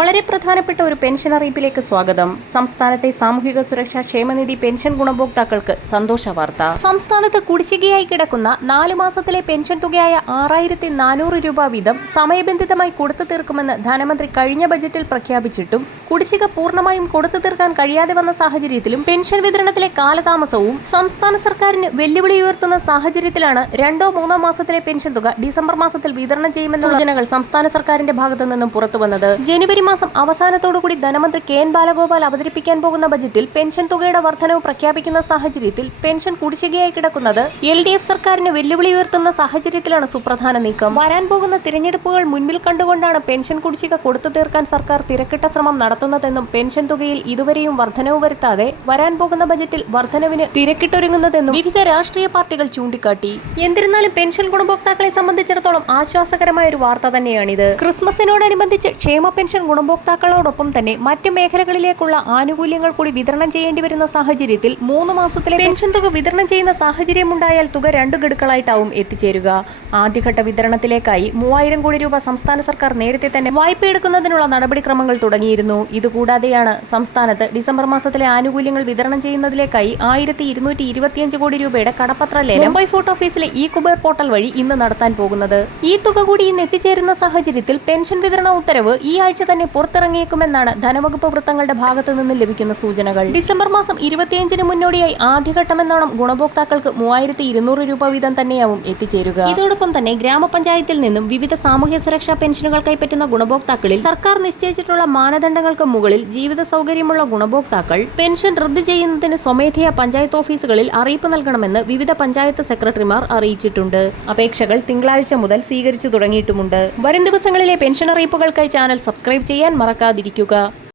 വളരെ പ്രധാനപ്പെട്ട ഒരു പെൻഷൻ അറിയിപ്പിലേക്ക് സ്വാഗതം. സംസ്ഥാനത്തെ സാമൂഹിക സുരക്ഷാ ക്ഷേമനിധി പെൻഷൻ ഗുണഭോക്താക്കൾക്ക് സന്തോഷ വാർത്ത. സംസ്ഥാനത്ത് കുടിശ്ശികയായി കിടക്കുന്ന നാല് മാസത്തിലെ പെൻഷൻ തുകയായ ആറായിരത്തി നാനൂറ് രൂപ വീതം സമയബന്ധിതമായി കൊടുത്തു തീർക്കുമെന്ന് ധനമന്ത്രി കഴിഞ്ഞ ബജറ്റിൽ പ്രഖ്യാപിച്ചിട്ടും കുടിശ്ശിക പൂർണമായും കൊടുത്തു തീർക്കാൻ കഴിയാതെ വന്ന സാഹചര്യത്തിലും പെൻഷൻ വിതരണത്തിലെ കാലതാമസവും സംസ്ഥാന സർക്കാരിന് വെല്ലുവിളി ഉയർത്തുന്ന സാഹചര്യത്തിലാണ് രണ്ടോ മൂന്നോ മാസത്തിലെ പെൻഷൻ തുക ഡിസംബർ മാസത്തിൽ വിതരണം ചെയ്യുമെന്ന സൂചനകൾ സംസ്ഥാന സർക്കാരിന്റെ ഭാഗത്തു നിന്നും പുറത്തുവന്നത്. ജനുവരി മാസം അവസാനത്തോടുകൂടി ധനമന്ത്രി കെ എൻ ബാലഗോപാൽ അവതരിപ്പിക്കാൻ പോകുന്ന ബജറ്റിൽ പെൻഷൻ തുകയുടെ വർധനവ് പ്രഖ്യാപിക്കുന്ന സാഹചര്യത്തിൽ പെൻഷൻ കുടിശ്ശികയായി കിടക്കുന്നത് എൽ ഡി എഫ് സർക്കാരിന് വെല്ലുവിളി ഉയർത്തുന്ന സാഹചര്യത്തിലാണ് സുപ്രധാന നീക്കം. വരാൻ പോകുന്ന തിരഞ്ഞെടുപ്പുകൾ മുൻപിൽ കണ്ടുകൊണ്ടാണ് പെൻഷൻ കുടിശ്ശിക കൊടുത്തു തീർക്കാൻ സർക്കാർ തിരക്കിട്ട ശ്രമം നടത്തുന്നതെന്നും പെൻഷൻ തുകയിൽ ഇതുവരെയും വർധനവ് വരുത്താതെ വരാൻ പോകുന്ന ബജറ്റിൽ വർധനവിന് തിരക്കിട്ടൊരുങ്ങുന്നതെന്നും വിവിധ രാഷ്ട്രീയ പാർട്ടികൾ ചൂണ്ടിക്കാട്ടി. എന്നിരുന്നാലും പെൻഷൻ ഗുണഭോക്താക്കളെ സംബന്ധിച്ചിടത്തോളം ആശ്വാസകരമായ ഒരു വാർത്ത തന്നെയാണിത്. ക്രിസ്മസിനോടനുബന്ധിച്ച് ക്ഷേമ പെൻഷൻ ഗുണഭോക്താക്കളോടൊപ്പം തന്നെ മറ്റ് മേഖലകളിലേക്കുള്ള ആനുകൂല്യങ്ങൾ കൂടി വിതരണം ചെയ്യേണ്ടി വരുന്ന സാഹചര്യത്തിൽ മൂന്ന് മാസത്തിലെ പെൻഷൻ തുക വിതരണം ചെയ്യുന്ന സാഹചര്യമുണ്ടായാൽ തുക രണ്ടു ഗഡുക്കളായിട്ടാവും എത്തിച്ചേരുക. ആദ്യഘട്ട വിതരണത്തിലേക്കായി മൂവായിരം കോടി രൂപ സംസ്ഥാന സർക്കാർ നേരത്തെ തന്നെ വായ്പ എടുക്കുന്നതിനുള്ള നടപടിക്രമങ്ങൾ തുടങ്ങിയിരുന്നു. ഇതുകൂടാതെയാണ് സംസ്ഥാനത്ത് ഡിസംബർ മാസത്തിലെ ആനുകൂല്യങ്ങൾ വിതരണം ചെയ്യുന്നതിലേക്കായി ആയിരത്തി ഇരുന്നൂറ്റി ഇരുപത്തിയഞ്ച് കോടി രൂപയുടെ കടപ്പത്ര ലേലം മുംബൈ ഫോർട്ട് ഓഫീസിലെ ഇ കുബേർ പോർട്ടൽ വഴി ഇന്ന് നടത്താൻ പോകുന്നത്. ഈ തുക കൂടി ഇന്ന് എത്തിച്ചേരുന്ന സാഹചര്യത്തിൽ പെൻഷൻ വിതരണ ഉത്തരവ് ഈ ആഴ്ച തന്നെ പുറത്തിറങ്ങിയേക്കുമെന്നാണ് ധനവകുപ്പ് വൃത്തങ്ങളുടെ ഭാഗത്തു നിന്ന് ലഭിക്കുന്ന സൂചനകൾ. ഡിസംബർ മാസം ഇരുപത്തിയഞ്ചിന് മുന്നോടിയായി ആദ്യഘട്ടമെന്നോണം ഗുണഭോക്താക്കൾക്ക് മൂവായിരത്തി ഇരുന്നൂറ് രൂപ വീതം തന്നെയാവും എത്തിച്ചേരുക. ഇതോടൊപ്പം തന്നെ ഗ്രാമപഞ്ചായത്തിൽ നിന്നും വിവിധ സാമൂഹ്യ സുരക്ഷാ പെൻഷനുകൾ കൈപ്പറ്റുന്ന ഗുണഭോക്താക്കളിൽ സർക്കാർ നിശ്ചയിച്ചിട്ടുള്ള മാനദണ്ഡങ്ങൾക്ക് മുകളിൽ ജീവിത സൗകര്യമുള്ള ഗുണഭോക്താക്കൾ പെൻഷൻ റദ്ദ് ചെയ്യുന്നതിന് സ്വമേധയാ പഞ്ചായത്ത് ഓഫീസുകളിൽ അറിയിപ്പ് നൽകണമെന്ന് വിവിധ പഞ്ചായത്ത് സെക്രട്ടറിമാർ അറിയിച്ചിട്ടുണ്ട്. അപേക്ഷകൾ തിങ്കളാഴ്ച മുതൽ സ്വീകരിച്ചു തുടങ്ങിയിട്ടുമുണ്ട്. വരും ദിവസങ്ങളിലെ പെൻഷൻ അറിയിപ്പുകൾക്കായി ചാനൽ സബ്സ്ക്രൈബ് ചെയ്യാൻ മറക്കാതിരിക്കുക